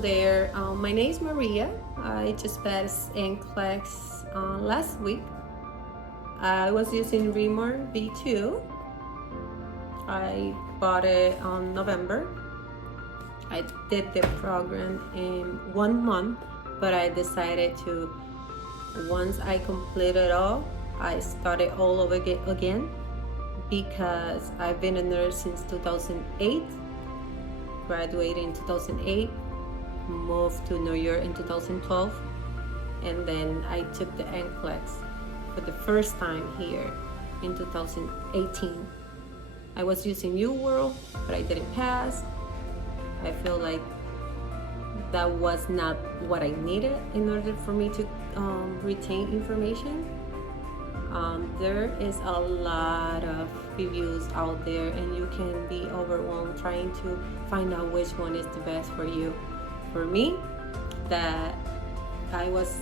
there. My name is Maria. I just passed NCLEX last week. I was using ReMar V2. I bought it on November. I did the program in 1 month, but I decided to, once I completed all, I started all over again because I've been a nurse since 2008, graduated in 2008, moved to New York in 2012, and then I took the NCLEX for the first time here in 2018. I was using UWorld, but I didn't pass. I feel like that was not what I needed in order for me to retain information. There is a lot of reviews out there and you can be overwhelmed trying to find out which one is the best for you. For me, that I was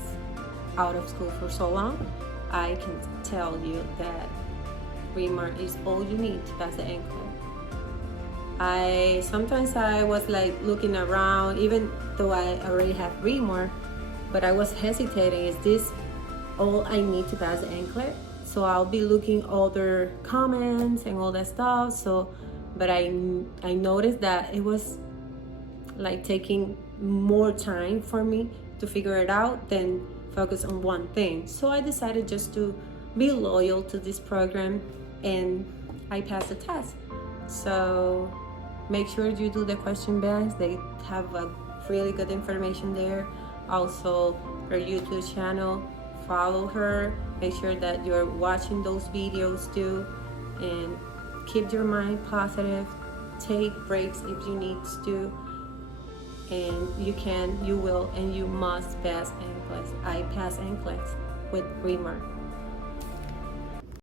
out of school for so long, I can tell you that ReMar is all you need to pass the NCLEX. Sometimes I was like looking around, even though I already have ReMar, but I was hesitating, is this all I need to pass the NCLEX? So I'll be looking other comments and all that stuff. But I noticed that it was like taking more time for me to figure it out than focus on one thing. So I decided just to be loyal to this program, and I passed the test. So make sure you do the question banks. They have a really good information there. Also, her YouTube channel, follow her. Make sure that you're watching those videos too, and keep your mind positive. Take breaks if you need to, and you can, you will, and you must pass NCLEX. I passed NCLEX with ReMar.